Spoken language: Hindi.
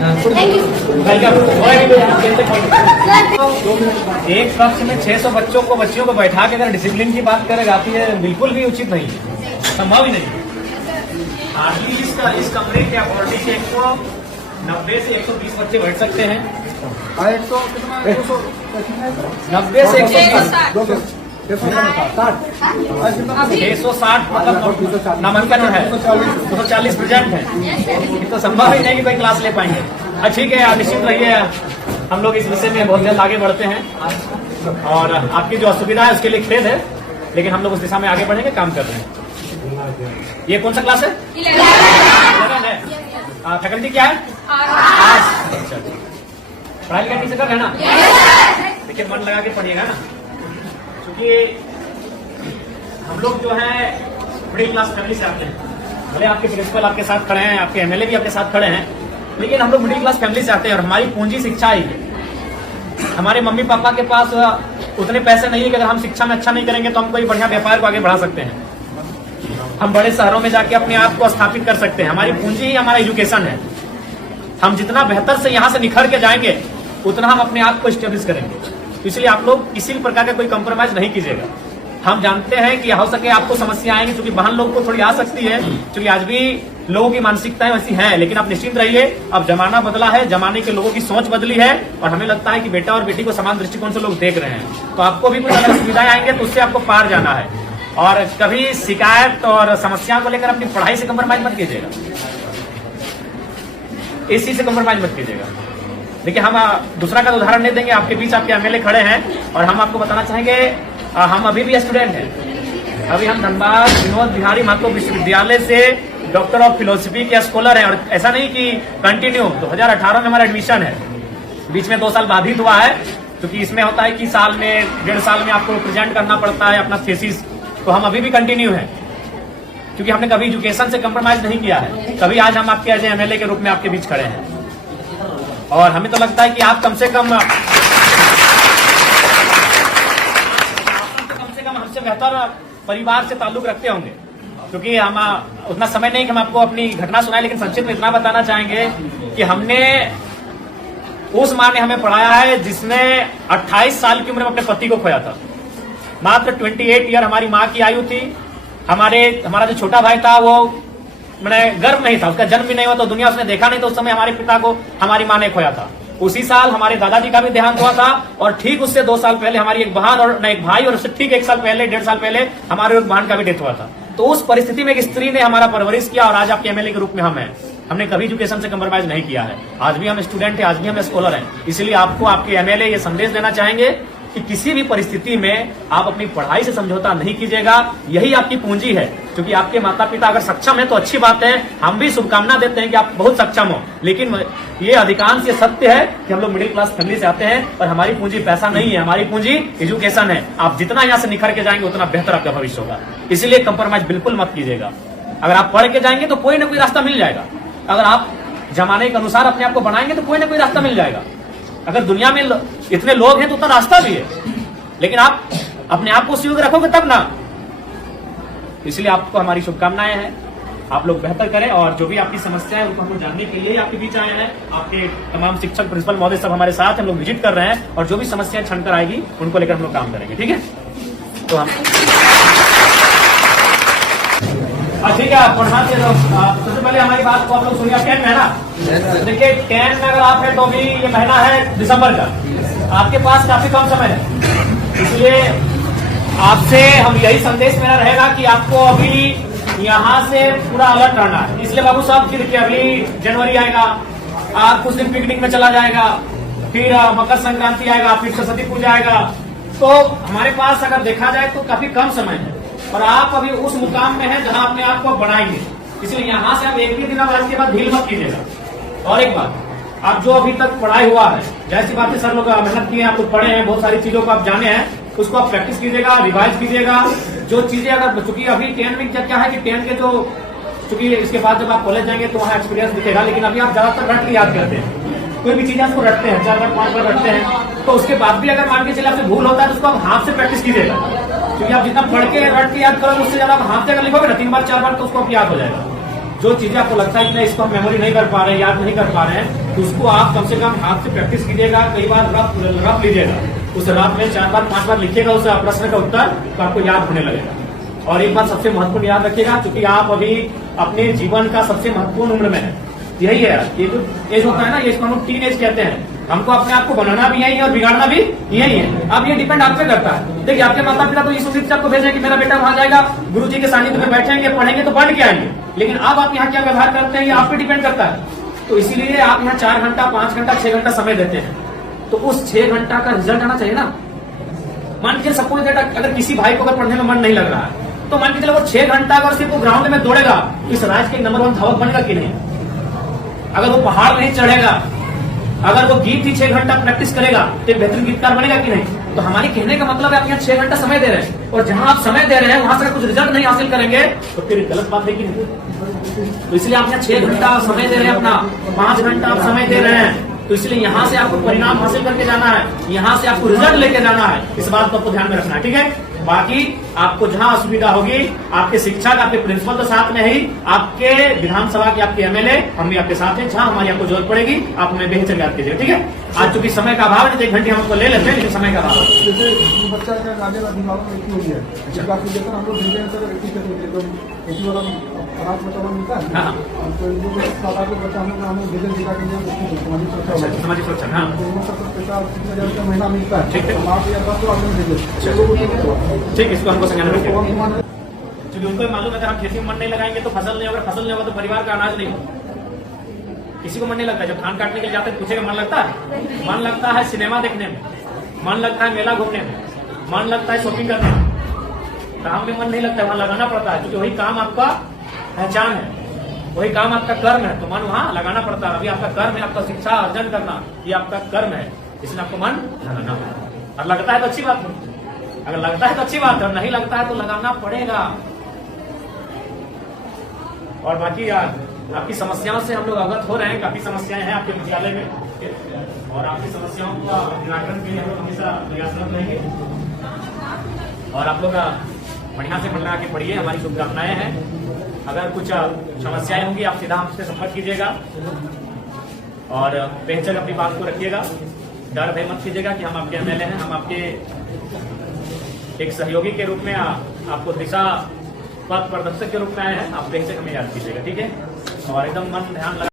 एक कक्ष में 600 बच्चियों को बैठा के अगर डिसिप्लिन की बात करें जाती है, बिल्कुल भी उचित नहीं है, संभव ही नहीं। हार्डली इस कमरे की अकॉर्डिंग से 190 से 120 बच्चे बैठ सकते हैं। 90 से 120 660 मतलब नामांकन है, 240 प्रेजेंट है, तो संभव ही नहीं कि कोई क्लास ले पाएंगे। ठीक है, आप निश्चित रहिए, हम लोग इस विषय में बहुत जल्द आगे बढ़ते हैं और आपकी जो असुविधा है उसके लिए खेद है, लेकिन हम लोग उस दिशा में आगे बढ़ेंगे, काम कर रहे हैं। ये कौन सा क्लास है? 11 है। फैकल्टी क्या है? अच्छा, पढ़ाई लिखाई ठीक से कर रहे हैं ना? देखिए, मन लगा के पढ़िएगा ना, क्योंकि हम लोग जो है मिडिल क्लास फैमिली से आते हैं। भले आपके प्रिंसिपल आपके साथ खड़े हैं, आपके एमएलए भी आपके साथ खड़े हैं, लेकिन हम लोग मिडिल क्लास फैमिली से आते हैं और हमारी पूंजी शिक्षा ही है। हमारे मम्मी पापा के पास उतने पैसे नहीं है कि अगर हम शिक्षा में अच्छा नहीं करेंगे तो हम कोई बढ़िया व्यापार को आगे बढ़ा सकते हैं, हम बड़े शहरों में जाके अपने आप को स्थापित कर सकते हैं। हमारी पूंजी ही हमारा एजुकेशन है। हम जितना बेहतर से यहाँ से निखर के जाएंगे उतना हम अपने आप को स्टेब्लिश करेंगे। इसलिए आप लोग किसी भी प्रकार का कोई कंप्रोमाइज नहीं कीजिएगा। हम जानते हैं कि हो सके आपको समस्या आएंगी, क्योंकि बहन लोग को थोड़ी आ सकती है, क्योंकि आज भी लोगों की मानसिकताएं वैसी हैं, लेकिन आप निश्चिंत रहिए, अब जमाना बदला है, जमाने के लोगों की सोच बदली है और हमें लगता है कि बेटा और बेटी को समान दृष्टिकोण से लोग देख रहे हैं। तो आपको भी कुछ अगर सुविधाएं आएंगे तो उससे आपको पार जाना है, और कभी शिकायत और समस्या को लेकर अपनी पढ़ाई से कंप्रोमाइज मत कीजिएगा, इस चीज से कंप्रोमाइज मत कीजिएगा। देखिए, हम दूसरा का उदाहरण नहीं देंगे, आपके बीच आपके एमएलए खड़े हैं और हम आपको बताना चाहेंगे, हम अभी भी स्टूडेंट हैं। अभी हम धनबाद विनोद बिहारी महतो विश्वविद्यालय से डॉक्टर ऑफ फिलोसफी के स्कॉलर हैं, और ऐसा नहीं कि कंटिन्यू 2018 में हमारा एडमिशन है, बीच में 2 साल बाधित हुआ है, क्योंकि इसमें होता है कि साल में 1.5 साल में आपको प्रेजेंट करना पड़ता है अपना थीसिस। तो हम अभी भी कंटिन्यू है, क्योंकि हमने कभी एजुकेशन से कंप्रोमाइज नहीं किया है। कभी आज हम आपके एज एमएलए के रूप में आपके बीच खड़े हैं, और हमें तो लगता है कि आप कम से कम हमसे बेहतर परिवार से ताल्लुक रखते होंगे, क्योंकि हम उतना समय नहीं कि हम आपको अपनी घटना सुनाए, लेकिन संक्षिप्त में इतना बताना चाहेंगे कि हमने उस माँ ने हमें पढ़ाया है जिसने 28 साल की उम्र में अपने पति को खोया था। मात्र 28 ईयर हमारी माँ की आयु थी। हमारा जो छोटा भाई था वो मैंने गर्भ नहीं था, उसका जन्म भी नहीं हुआ, तो दुनिया उसने देखा नहीं, तो उस समय हमारे पिता को हमारी माँ ने खोया था। उसी साल हमारे दादाजी का भी देहांत हुआ था, और ठीक उससे 2 साल पहले हमारी एक बहन और एक भाई, और उससे ठीक 1 साल पहले 1.5 साल पहले हमारे एक बहन का भी डेथ हुआ था। तो उस परिस्थिति में एक स्त्री ने हमारा परवरिश किया, और आज आपके एमएलए के रूप में हम हैं। हमने कभी एजुकेशन से कंप्रोमाइज नहीं किया है। आज भी हम स्टूडेंट हैं, आज भी हम स्कॉलर हैं। इसलिए आपको आपके एमएलए ये संदेश देना चाहेंगे कि किसी भी परिस्थिति में आप अपनी पढ़ाई से समझौता नहीं कीजिएगा। यही आपकी पूंजी है, क्योंकि आपके माता पिता अगर सक्षम है तो अच्छी बात है, हम भी शुभकामना देते हैं कि आप बहुत सक्षम हो, लेकिन ये अधिकांश ये सत्य है कि हम लोग मिडिल क्लास फैमिली से आते हैं और हमारी पूंजी पैसा नहीं है, हमारी पूंजी एजुकेशन है। आप जितना यहाँ से निखर के जाएंगे उतना बेहतर आपका भविष्य होगा। इसलिए कंप्रोमाइज बिल्कुल मत कीजिएगा। अगर आप पढ़ के जाएंगे तो कोई ना कोई रास्ता मिल जाएगा। अगर आप जमाने के अनुसार अपने आप को बनाएंगे तो कोई ना कोई रास्ता मिल जाएगा। अगर दुनिया में इतने लोग हैं तो उतना रास्ता भी है, लेकिन आप अपने आप को उस योग्य रखोगे तब ना। इसलिए आपको हमारी शुभकामनाएं हैं, आप लोग बेहतर करें, और जो भी आपकी समस्या है उनको हम जानने के लिए आपके बीच आए हैं। आपके तमाम शिक्षक प्रिंसिपल महोदय सब हमारे साथ हम लोग विजिट कर रहे हैं, और जो भी समस्याएं छनकर आएगी उनको लेकर हम लोग काम करेंगे। ठीक है, तो हम ठीक है, आप पढ़ा से सबसे पहले हमारी बात को आप लोग सुनिए। 10 महीना, देखिए 10 में अगर आप है तो अभी ये महीना है दिसंबर का, आपके पास काफी कम समय है। इसलिए आपसे हम यही संदेश मेरा रहेगा कि आपको अभी यहाँ से पूरा अलर्ट रहना है। इसलिए बाबू साहब, देखिए अभी जनवरी आएगा, आप कुछ दिन पिकनिक में चला जाएगा, फिर मकर संक्रांति आएगा, फिर सरस्वती पूजा आएगा, तो हमारे पास अगर देखा जाए तो काफी कम समय है, और आप अभी उस मुकाम में हैं जहां अपने आप को बढ़ाएंगे। इसलिए यहाँ से आप एक भी दिन और इसके बाद ढील मत कीजिएगा। और एक बात, आप जो अभी तक पढ़ाई हुआ है, जैसी बात है सर लोग मेहनत किए हैं, आप लोग पढ़े हैं, बहुत सारी चीजों को आप जाने हैं, उसको आप प्रैक्टिस कीजिएगा, रिवाइज कीजिएगा। जो चीजें अगर, चूंकि अभी 10 में क्या है कि 10 के जो, चूंकि इसके बाद जब आप कॉलेज जाएंगे तो वहाँ एक्सपीरियंस दिखेगा, लेकिन अभी आप ज्यादातर रट के याद करते हैं, कोई भी चीज आपको रटते हैं, 4 बार 5 बार रटते हैं, तो उसके बाद भी अगर मान के चले आपसे भूल होता है तो उसको आप हाथ से प्रैक्टिस कीजिएगा, क्योंकि आप जितना पढ़ के रट के याद करोगे उससे ज्यादा आप हाथ से अगर लिखोगे ना 3 बार 4 बार तो उसको आप याद हो जाएगा। जो चीजें आपको लगता है कि इसको हम मेमोरी नहीं कर पा रहे हैं, याद नहीं कर पा रहे हैं, तो उसको आप कम से कम हाथ से प्रैक्टिस कीजिएगा, कई बार रफ लीजिएगा, उस रफ में 4 बार 5 बार लिखिएगा उस प्रश्न का उत्तर, तो आपको याद होने लगेगा। और एक बात सबसे महत्वपूर्ण याद रखिएगा, क्योंकि आप अभी अपने जीवन का सबसे महत्वपूर्ण उम्र में है, यही है ये जो एज होता है ना, ये इसको हम टीन एज कहते हैं। हमको अपने आप को बनाना भी यही है और बिगाड़ना भी यही है। अब ये डिपेंड आप पे करता है। देखिए आपके माता पिता तो इस उम्मीद से आपको भेजे कि मेरा बेटा वहां जाएगा, गुरुजी के सानिध्य में बैठेंगे, पढ़ेंगे तो पढ़ के आएंगे, लेकिन अब आप यहाँ क्या व्यवहार करते हैं ये आप पे डिपेंड करता है। तो इसीलिए आप यहाँ 4 घंटा 5 घंटा 6 घंटा समय देते हैं, तो उस 6 घंटा का रिजल्ट आना चाहिए ना। मान लीजिए सपोज दैट अगर किसी भाई को अगर पढ़ने में मन नहीं लग रहा है, तो मान के चलो वो 6 घंटा अगर सिर्फ वो ग्राउंड में दौड़ेगा, इस राज्य के नंबर 1 धावक बनेगा कि नहीं? अगर वो पहाड़ नहीं चढ़ेगा, अगर वो गीत ही 6 घंटा प्रैक्टिस करेगा तो एक बेहतरीन गीतकार बनेगा कि नहीं? तो हमारे कहने का मतलब है आप यहाँ 6 घंटा समय दे रहे हैं, और जहां आप समय दे रहे हैं वहां से कुछ रिजल्ट नहीं हासिल करेंगे तो फिर गलत बात है कि नहीं? तो इसलिए आप यहाँ 6 घंटा समय दे रहे हैं, अपना 5 घंटा आप समय दे रहे हैं, तो इसलिए यहाँ से आपको परिणाम हासिल करके जाना है, यहाँ से आपको रिजल्ट लेके जाना है। इस बात को आपको ध्यान में रखना है, ठीक है? बाकी आपको जहां असुविधा होगी, आपके शिक्षक आपके प्रिंसिपल तो साथ में ही, आपके विधानसभा के आपके एमएलए हम भी आपके साथ हैं, जहां हमारी आपको जरूरत पड़ेगी आप हमें बेहतर याद कीजिए, ठीक है? आज चूंकि समय का अभाव है, 1 घंटे हम आपको ले लेते हैं, लेकिन समय का अभाव है। जैसे बच्चा का आगे अभिभावक में हो गया है, काफी जैसा हम लोग भेजे हैं सर, एक वाला अनाज बचाना मिलता है। हाँ, तो जो सादा के बच्चा हम भेजे जिला के लिए सामाजिक सुरक्षा, हाँ, पैसा 30,000 का महीना मिलता है, ठीक है। 8 या 10 तो आपने भेजे, ठीक, इसको हमको संज्ञान में रखिएगा। क्योंकि उनको मालूम है अगर हम खेती में मन नहीं लगाएंगे तो फसल नहीं होगा, फसल नहीं होगा तो परिवार का अनाज नहीं होगा। किसी को मन नहीं लगता, जब धान काटने के लिए जाते हैं पूछेगा मन लगता है? मन लगता है सिनेमा देखने में, मन लगता है मेला घूमने में, मन लगता है शॉपिंग करने में। काम में मन नहीं लगता है, वहां लगाना पड़ता है, क्योंकि वही काम आपका पहचान है, वही काम आपका कर्म है, तो मन वहां लगाना पड़ता है। अभी आपका कर्म है, आपका शिक्षा अर्जन करना, ये आपका कर्म है, इसलिए आपको मन लगाना है। और लगता है तो अच्छी बात है, अगर लगता है तो अच्छी बात है, और नहीं लगता है तो लगाना पड़ेगा। और बाकी आपकी समस्याओं से हम लोग अवगत हो रहे हैं, काफी समस्याएं हैं आपके विद्यालय में, और आपकी समस्याओं का निराकरण के लिए हम लोग हमेशा प्रयासरत रहेंगे। और आप लोग बढ़िया से मन लगा के पढ़िए, हमारी शुभकामनाएं हैं। अगर कुछ समस्याएं होंगी आप सीधा हमसे संपर्क कीजिएगा, और बेहतर अपनी बात को रखिएगा, डर भय मत कीजिएगा कि हम आपके एमएलए हैं, हम आपके एक सहयोगी के रूप में आपको दिशा पथ प्रदर्शक के रूप में आए हैं। आप बेहतर हमें याद कीजिएगा, ठीक है? और एकदम मन ध्यान लगा